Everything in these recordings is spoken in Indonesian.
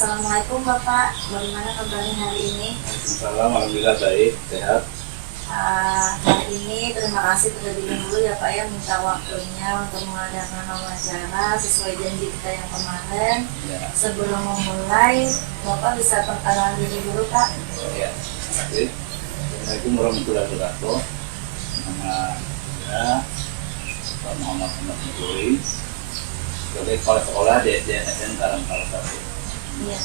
Assalamualaikum Bapak, bagaimana kabarnya hari ini? Waalaikumsalam, alhamdulillah baik, sehat. Hari ini terima kasih terlebih dahulu ya Pak ya, minta waktunya untuk mengadakan wawancara sesuai janji kita yang kemarin. Ya, Sebelum memulai, Bapak bisa perkenalan diri dulu Pak. ya, terima kasih. Assalamualaikum warahmatullahi wabarakatuh. Nama saya Pak Muhammad Nuri, sebagai kepala sekolah di SDN Karang Salah 1. Iya.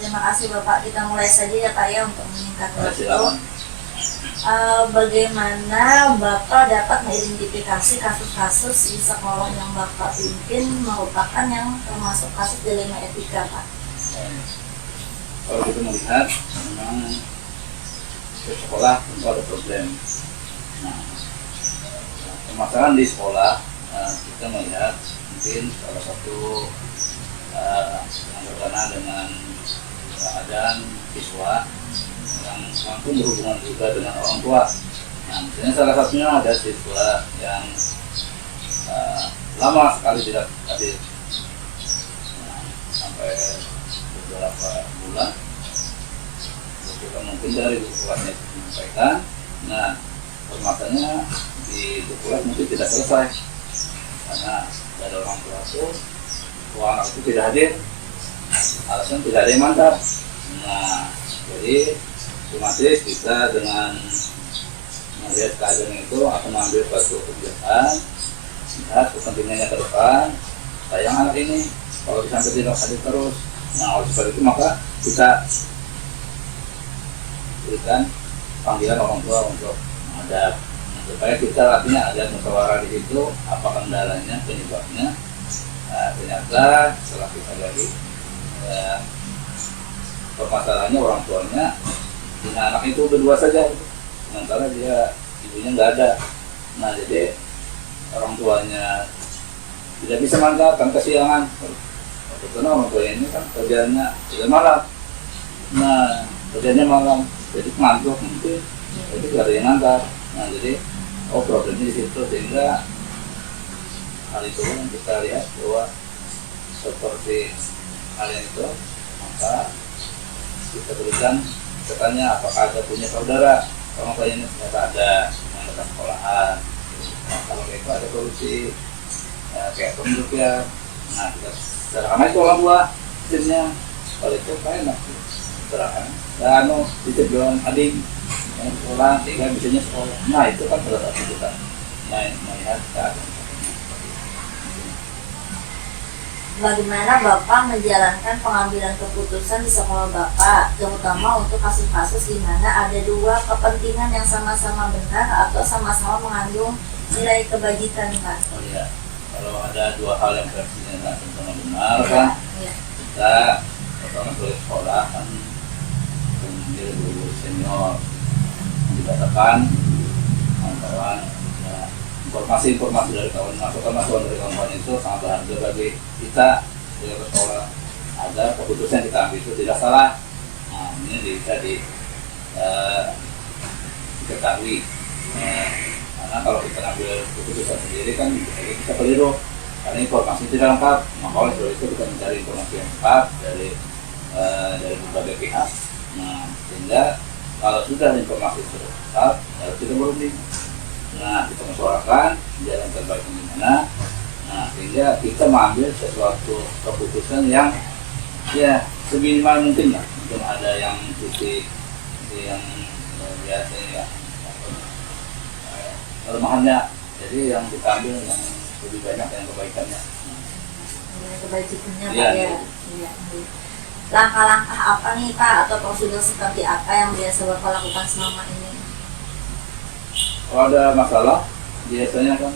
Terima kasih Bapak. Kita mulai saja ya Pak ya untuk meningkat waktu. Silakan. Bagaimana Bapak dapat mengidentifikasi kasus-kasus di sekolah yang Bapak pimpin merupakan yang termasuk kasus dilema etika Pak? Kalau kita melihat, memang di sekolah tentu ada problem. Nah, permasalahan di sekolah, kita melihat mungkin salah satu yang berkenaan dengan keadaan siswa yang langsung berhubungan juga dengan orang tua. Nah, misalnya salah satunya ada siswa yang lama sekali tidak hadir, nah, sampai beberapa bulan. Juga mungkin dari guru kelasnya menyampaikan. Nah, permasalahannya di guru kelas mungkin tidak selesai karena dari orang tua itu anak itu tidak hadir, alasan tidak ada yang mantar. Nah, jadi otomatis kita dengan melihat keadaan itu akan mengambil suatu kebijakan, lihat kepentingannya ke depan, sayang anak ini kalau sampai tidak hadir terus. Nah, oleh sebab itu maka kita berikan panggilan orang tua untuk menghadap, supaya kita artinya ada musyawarah di situ apa kendalanya, penyebabnya. Nah, ternyata setelah kita lagi permasalahannya orang tuanya punya anak itu berdua saja, sementara dia ibunya nggak ada. Nah, jadi orang tuanya tidak bisa mantap kan kesiangan, karena orang tuanya ini kan kerjanya tidak malam. Nah, kerjanya malam, jadi ngantuk mungkin, jadi nggak ada yang ngantar. Nah, jadi problemnya di situ, sehingga hal itu yang kita lihat bahwa seperti hal yang itu, maka kita berikan katanya apakah ada punya saudara orang tua ini, ternyata ada yang dekat sekolahan. Nah, kalau itu ada solusi kayak penduduk ya. Nah, kita serahkan itu orang tua timnya, kalau itu kayak enak serahkan dan titip doang adik yang sekolah sehingga bisanya sekolah. Nah, itu kan salah satu kita melihat keadaan. Bagaimana Bapak menjalankan pengambilan keputusan di sekolah Bapak, terutama untuk kasus-kasus di mana ada dua kepentingan yang sama-sama benar atau sama-sama mengandung nilai kebajikan Pak? Oh iya, kalau ada dua hal yang versinya nggak sama benar kan, Ya. kita pertama sebagai sekolah kan mengambil guru senior yang dikatakan kawan-kawan, informasi dari masukan dari kawan-kawan itu sangat berharga bagi kita sebagai sekolah agar keputusan yang kita ambil itu tidak salah. Nah, ini bisa diketahui. Karena kalau kita ambil keputusan sendiri kan bisa keliru karena informasi tidak lengkap. Maka oleh sebab itu kita mencari informasi yang lengkap dari berbagai pihak. Nah, sehingga kalau sudah informasi sudah lengkap, harus kita berunding. Nah, kita musyawarahkan jalan terbaik gimana. Nah, sehingga kita mengambil sesuatu keputusan yang ya seminimal mungkin lah. Mungkin ada yang titik yang biasanya kelemahannya, jadi yang kita ambil yang lebih banyak yang kebaikannya. Kebajikannya Iya, Pak ya. Iya. Langkah-langkah apa nih Pak atau prosedur seperti apa yang biasa Bapak lakukan selama ini? Kalau ada masalah, biasanya kan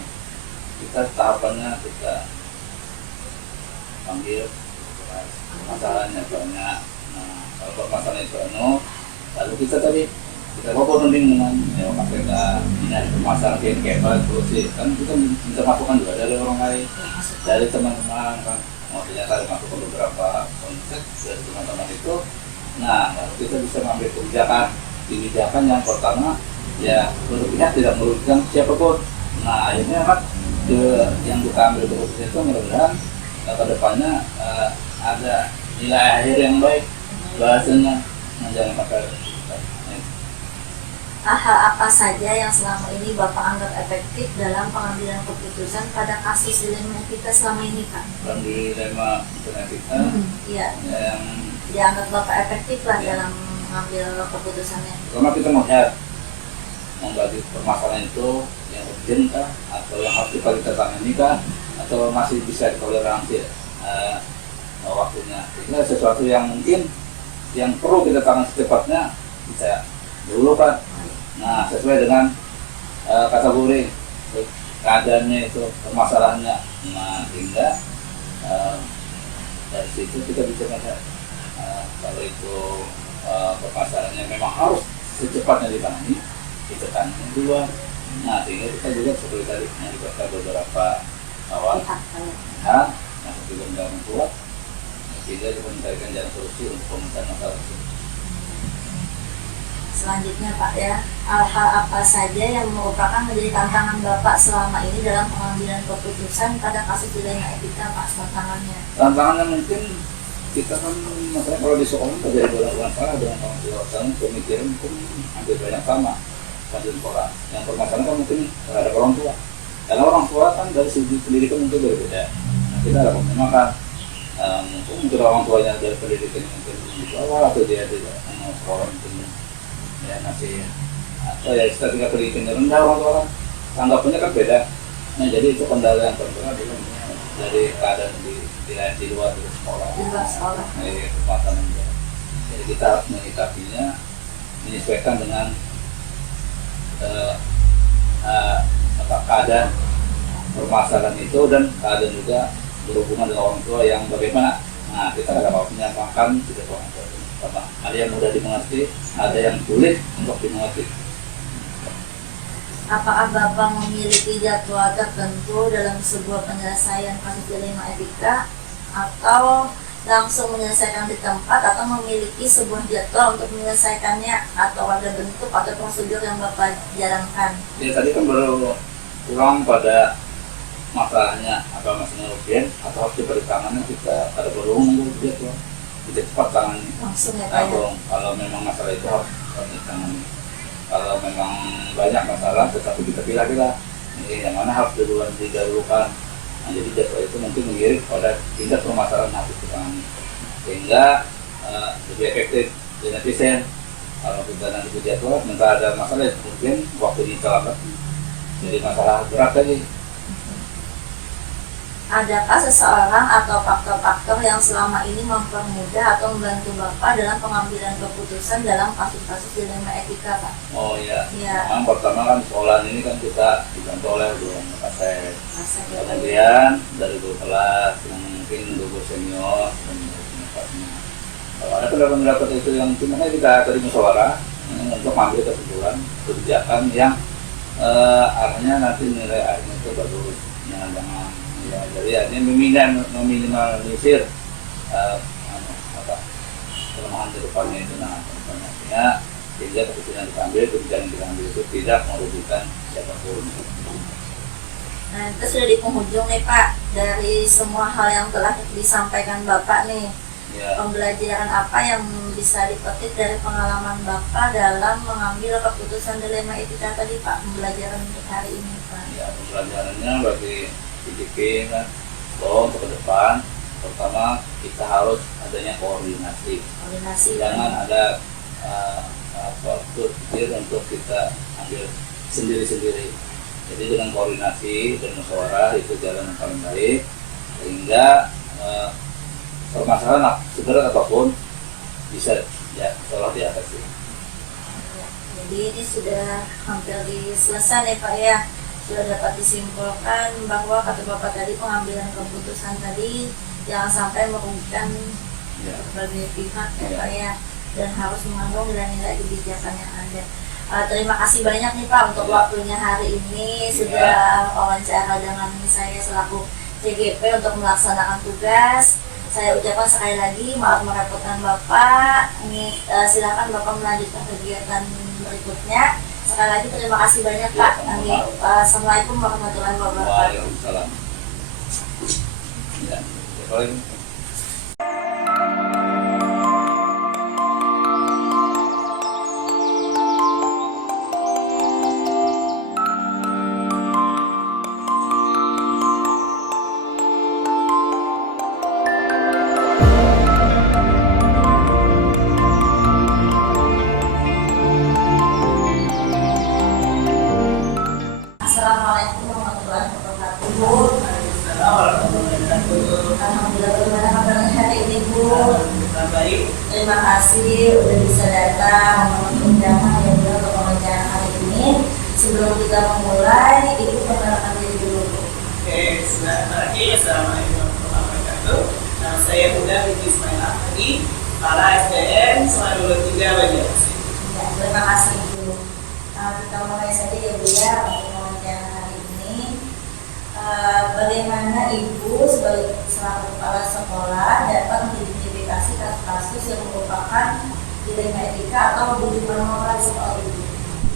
kita tahapannya kita panggil masalahnya banyak. Nah, kalau permasalahan itu lalu kita ngobrol dengan KPK, ini ada permasalahan kayak apa solusi, kan kita minta masukan juga dari orang lain, dari teman-teman kan. Ternyata ada masukan beberapa konsep dari teman-teman itu. Nah, lalu kita bisa mengambil kebijakan yang pertama ya untuk pihak tidak merugikan siapapun. Nah, akhirnya kan yang kita ambil keputusan itu mudah-mudahan ke depannya ada nilai akhir yang baik bahasanya. Nah, jangan pakai hal apa saja yang selama ini Bapak anggap efektif dalam pengambilan keputusan pada kasus dilema etika selama ini, Pak? kan dilema etika Iya, yang dianggap Bapak efektif lah Ya. dalam mengambil keputusannya. pertama kita melihat membagi permasalahan itu yang urgent kah, atau yang harus kita tangani kah, atau masih bisa ditoleransi waktunya. Itu sesuatu yang mungkin yang perlu kita tangani secepatnya bisa dahulukan. Nah, sesuai dengan kategori keadaannya itu, permasalahannya. Nah, hingga dari situ kita bisa melihat kalau itu permasalahannya memang harus secepatnya ditangani, kita tangani duluan. Nah, sehingga kita juga seperti tadi yang dikatakan beberapa awal Pihak, yang juga mendalam kuat, sehingga kita mencarikan jalan solusi untuk pemecahan masalah tersebut. selanjutnya Pak ya, hal-hal apa saja yang merupakan menjadi tantangan Bapak selama ini dalam pengambilan keputusan pada kasus dilema etika, Pak? Tantangannya Tantangannya mungkin kita kan maksudnya kalau di sekolah terjadi bulan-bulan salah dengan orang tua sana, pemikiran mungkin hampir banyak sama pada sekolah. Yang permasalahan kan mungkin terhadap orang tua. Karena orang tua kan dari segi pendidikan mungkin berbeda. Nah, kita ada memakan mungkin orang tuanya dari pendidikan mungkin di bawah, atau dia tidak sekolah mungkin ya masih atau ya kita tinggal pendidikannya rendah, orang tua kan anggapannya kan beda. Nah, jadi itu kendala yang terberat dari keadaan di luar dari sekolah. di luar sekolah. Dari kekuatan juga. Jadi kita harus menyikapinya, menyesuaikan dengan keadaan permasalahan itu, dan keadaan juga berhubungan dengan orang tua yang bagaimana. Nah, kita ada waktunya makan tidak orang tua. Ada yang mudah dimengerti, ada yang sulit untuk dimengerti. Apakah Bapak memiliki jadwal tertentu dalam sebuah penyelesaian kasus dilema etika, atau langsung menyelesaikan di tempat, atau memiliki sebuah jadwal untuk menyelesaikannya, atau ada bentuk atau prosedur yang Bapak jalankan? Ya, tadi kan baru pulang pada masalahnya, apa masalahnya urgen atau harus dipertimbangkan, kita ada baru menunggu jadwal, kita cepat tangani. Langsung ya Pak ya? Kalau memang masalah itu harus ditangani. Kalau memang banyak masalah, tetapi kita pilih-pilih ini yang mana harus didahulukan. Nah, jadi jadwal itu mungkin mengiring pada tingkat permasalahan harus ditangani, sehingga lebih efektif dan efisien. Kalau kita nanti jadwal, sementara ada masalah, mungkin waktu dicelakan jadi masalah berat lagi. Adakah seseorang atau faktor-faktor yang selama ini mempermudah atau membantu Bapak dalam pengambilan keputusan dalam kasus-kasus dilema etika, Pak? Oh iya. Iya. Memang pertama kan sekolah ini kan kita dibantu oleh guru kaset. Rasanya. Kemudian dari guru kelas yang mungkin guru senior dan guru. Kalau ada pendapat-pendapat itu yang cuma kita tadi musyawarah untuk mengambil kesimpulan kebijakan yang arahnya nanti nilai akhirnya itu bagus, jangan ya, jadi artinya meminimalisir kelemahan ke depannya itu. Nah, artinya sehingga keputusan yang kebijakan yang diambil itu tidak merugikan siapapun. Nah, itu sudah di penghujung nih Pak, dari semua hal yang telah disampaikan Bapak nih, Ya, pembelajaran apa yang bisa dipetik dari pengalaman Bapak dalam mengambil keputusan dilema etika tadi, Pak? Pembelajaran untuk hari ini, Pak. ya pembelajarannya bagi PJP kan, bahwa untuk ke depan pertama kita harus adanya koordinasi. Koordinasi. Jangan ada berpikir untuk kita ambil sendiri-sendiri. Jadi dengan koordinasi dan musyawarah itu jalan yang paling baik, sehingga permasalahan seberat apapun bisa ya seolah diatasi. Jadi ini sudah hampir selesai nih Pak ya. Sudah dapat disimpulkan bahwa kata Bapak tadi pengambilan keputusan tadi jangan sampai merugikan Ya. berbagai pihak ya Ya. Pak ya, dan harus mengandung nilai-nilai kebijakan yang ada. Terima kasih banyak nih Pak untuk Ya. waktunya hari ini, sudah wawancara dengan saya selaku CGP untuk melaksanakan tugas. Saya ucapkan sekali lagi maaf merepotkan Bapak. Ini silakan Bapak melanjutkan kegiatan berikutnya. Sekali lagi terima kasih banyak Pak. Assalamualaikum warahmatullahi wabarakatuh. Waalaikumsalam. Ya, kasih udah bisa datang memenuhi undangan yang udah untuk pengajaran hari ini. Sebelum kita memulai, Ibu perkenalkan diri dulu. Oke, selamat pagi. Assalamualaikum warahmatullahi wabarakatuh. Nama saya Bunda Binti Ismail Ahmadi, Kepala SDM Semarang 3 Banjarmasin. Ya, terima kasih Ibu. Kita mulai saja ya Bu ya untuk pengajaran hari ini. Bagaimana Ibu sebagai selaku kepala sekolah dapat mengidentifikasi kasus-kasus yang merupakan dilema etika atau bujukan moral di sekolah Ibu?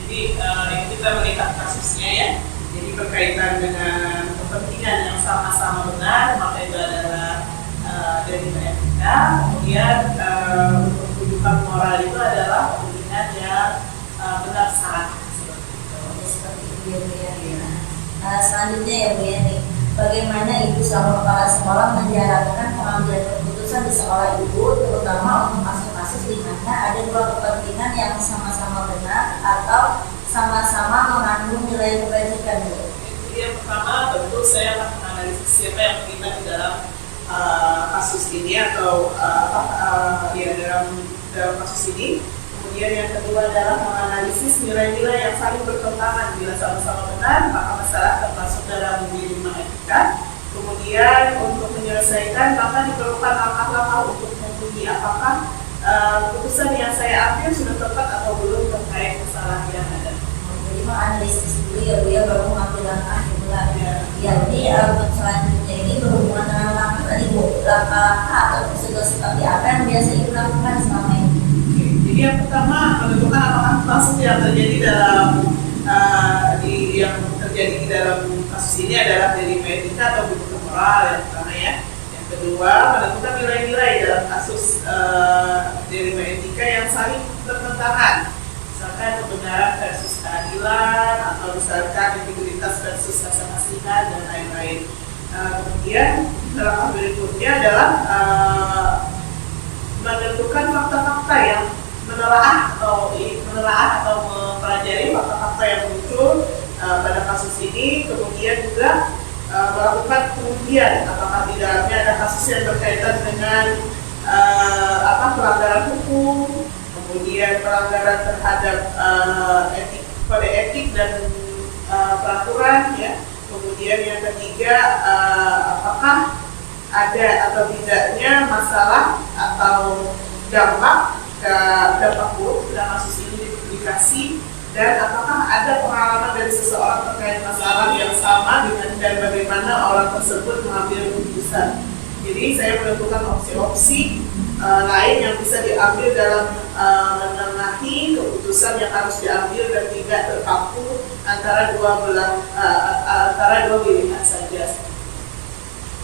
Jadi ini kita melihat kasusnya ya. Jadi berkaitan dengan kepentingan yang sama-sama benar, maka itu adalah dari etika. Kemudian untuk rujukan moral itu adalah kepentingan yang benar salah seperti itu. Ya, seperti itu ya Bu ya. Selanjutnya ya Bu ya nih, bagaimana Ibu selaku kepala sekolah menjalankan pengambilan keputusan di sekolah Ibu, terutama untuk kasus-kasus di mana ada dua kepentingan yang sama-sama benar atau sama-sama mengandung nilai kebajikan Bu? Jadi yang pertama tentu saya akan menganalisis siapa yang terlibat di dalam kasus ini atau dalam kasus ini. Kemudian yang kedua adalah menganalisis nilai-nilai yang saling bertentangan. Bila sama-sama benar, maka masalah termasuk dalam dilema etika. Kemudian untuk menyelesaikan, maka diperlukan langkah-langkah untuk menguji apakah keputusan yang saya ambil sudah tepat atau belum terkait masalah yang ada. Jadi menganalisis dulu ya Bu ya, baru mengambil langkah gitu lah. Ya. Ya, ini untuk selanjutnya ini berhubungan dengan langkah tadi Bu, langkah atau prosedur seperti apa yang biasa Ibu lakukan selama ini? Jadi yang pertama menentukan apakah kasus yang terjadi di dalam kasus ini adalah dilema etika atau bujukan moral yang pertama ya. Yang kedua menentukan nilai-nilai dalam kasus dilema etika yang saling bertentangan. Misalkan kebenaran versus keadilan atau misalkan integritas versus rasa kasihan dan lain-lain. Kemudian langkah berikutnya adalah menentukan fakta-fakta yang menelaah atau mempelajari fakta-fakta yang muncul pada kasus ini, kemudian juga melakukan pengujian apakah di dalamnya ada kasus yang berkaitan dengan pelanggaran hukum, kemudian pelanggaran terhadap kode etik dan peraturan ya. Kemudian yang ketiga apakah ada atau tidaknya masalah atau dampak buruk dalam kasus ini dipublikasi, dan apakah ada pengalaman dari seseorang terkait masalah yang sama dan bagaimana orang tersebut mengambil keputusan. Jadi saya menentukan opsi-opsi lain yang bisa diambil dalam menengahi keputusan yang harus diambil dan tidak terpaku antara dua pilihan saja.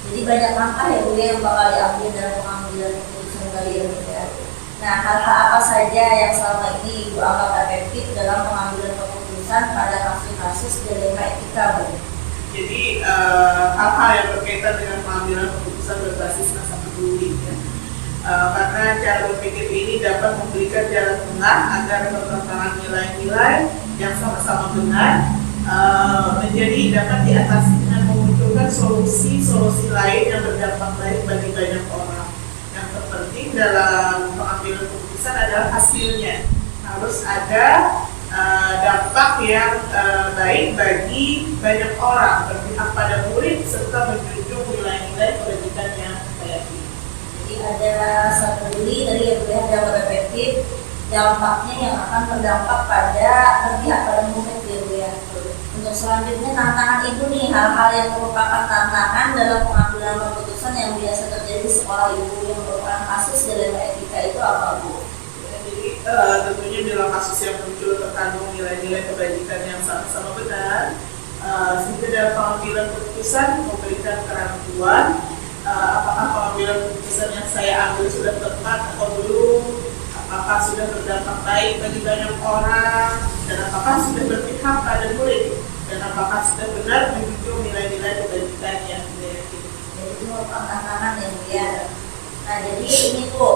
Jadi banyak langkah ya Bu yang bakal diambil dalam pengambilan keputusan kali ini ya. Nah, hal-hal apa saja yang selama ini Ibu anggap efektif dalam pengambilan keputusan pada kasus-kasus dilema etika Bu? Jadi hal-hal yang berkaitan dengan pengambilan keputusan berbasis rasa peduli ya. Karena cara berpikir ini dapat memberikan jalan tengah agar pertentangan nilai-nilai yang sama-sama benar menjadi dapat diatasi dengan memunculkan solusi lain yang berdampak baik bagi banyak orang. Yang terpenting dalam pengambilan keputusan adalah hasilnya. Harus ada dampak yang baik bagi banyak orang, berpihak pada murid serta menjunjung nilai-nilai kebajikan yang baik. Jadi ada rasa peduli dari yang dampak efektif, dampaknya yang akan berdampak pada berpihak pada murid ya Bu ya. Untuk selanjutnya tantangan Ibu nih, hal-hal yang merupakan tantangan dalam pengambilan keputusan yang biasa terjadi di sekolah Ibu yang merupakan kasus dilema etika itu apa Bu? Jadi tentunya dalam kasus yang muncul terkandung nilai-nilai kebajikan yang sama-sama benar, sehingga dalam pengambilan keputusan memberikan keraguan apakah pengambilan keputusan yang saya ambil sudah tepat atau belum, apakah sudah berdampak baik bagi banyak orang, dan apakah sudah berpihak pada murid, dan apakah sudah benar menjunjung nilai-nilai kebajikan yang diyakini. Jadi itu merupakan tantangan ya Bu ya. Nah jadi ini Bu,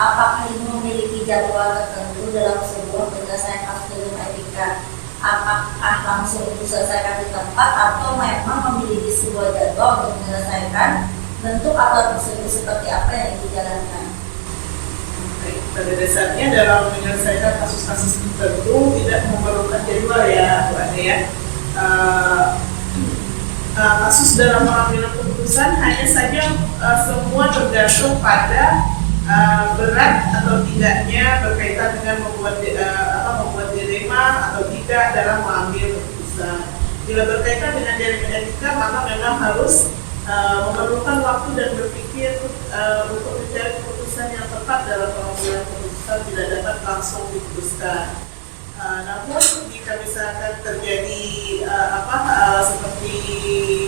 apakah Ibu memiliki jadwal tertentu dalam sebuah penyelesaian kasus dilema etika? Apakah langsung Ibu selesaikan di tempat atau memang memiliki sebuah jadwal untuk menyelesaikan bentuk atau prosedur seperti apa yang Ibu jalankan? Baik. Pada dasarnya dalam menyelesaikan kasus-kasus tertentu tidak memerlukan jadwal ya, Bu Ade ya. Kasus dalam pengambilan keputusan hanya saja semua tergantung pada berat atau tidaknya berkaitan dengan membuat dilema atau tidak dalam mengambil keputusan. Bila berkaitan dengan dilema etika, maka memang harus memerlukan waktu dan berpikir untuk mencari keputusan yang tepat dalam pengambilan keputusan, tidak dapat langsung diputuskan. Namun jika misalkan terjadi seperti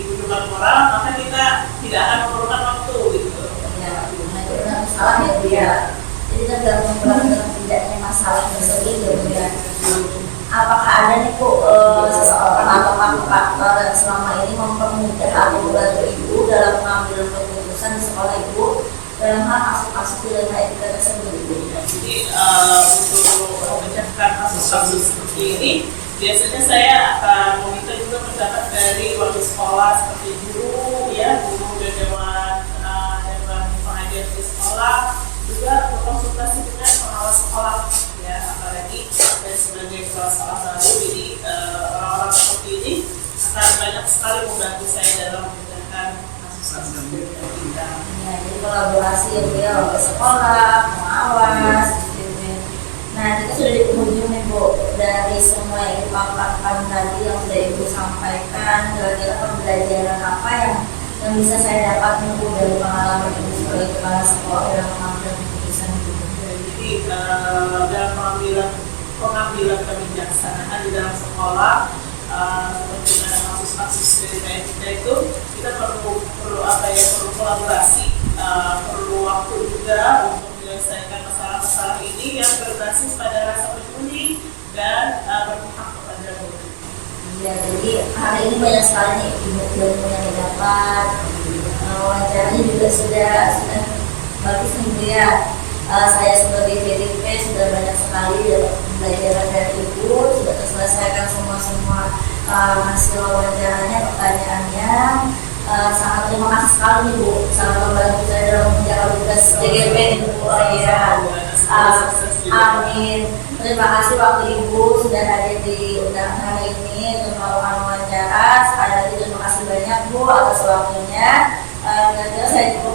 hubungan moral, maka kita tidak akan memerlukan waktu gitu. Ya, nah itu benar masalah ya Bu ya. Jadi tergantung dengan tidaknya masalah tersebut ya Bu ya. Apakah ada nih Bu seseorang atau faktor yang selama ini mempermudah atau membantu Ibu dalam pengambilan keputusan di sekolah Ibu dalam hal kasus-kasus dilema etika tersebut Ibu? Jadi untuk memecahkan kasus-kasus seperti ini, biasanya saya akan meminta juga pendapat dari wakil sekolah seperti guru dan dewan pengajar di sekolah, juga berkonsultasi dengan pengawas sekolah ya, apalagi saya sebagai kepala sekolah baru, jadi orang-orang seperti ini akan banyak sekali membantu saya dalam memecahkan kasus-kasus dilema etika. Ya, jadi kolaborasi ya Bu ya, wakil sekolah, pengawas gitu ya. Nah, kita sudah di penghujung nih Bu, dari semua yang dipaparkan tadi yang sudah Ibu sampaikan, kira-kira pembelajaran apa yang bisa saya dapat nih Bu dari pengalaman Ibu sebagai kepala sekolah dalam mengambil keputusan Ibu? Jadi dalam pengambilan kebijaksanaan di dalam sekolah, seperti dalam kasus-kasus dilema etika itu, kita perlu kolaborasi, perlu waktu juga untuk menyelesaikan masalah-masalah ini yang berbasis pada rasa peduli dan berpihak kepada murid. Ya, jadi hari ini banyak sekali nih ilmu yang didapat, wawancaranya juga sudah bagus nih Bu ya. Saya sebagai VDP sudah banyak sekali dapat pembelajaran dari Ibu, sudah terselesaikan semua hasil wawancaranya, pertanyaannya. Sangat terima kasih sekali nih Bu, sangat membantu saya dalam menjalankan tugas DGP ini Bu. Ya, amin. Terima kasih waktu Ibu sudah hadir di undangan hari ini untuk melakukan wawancara. Sekali lagi terima kasih banyak Bu atas waktunya. Saya cukup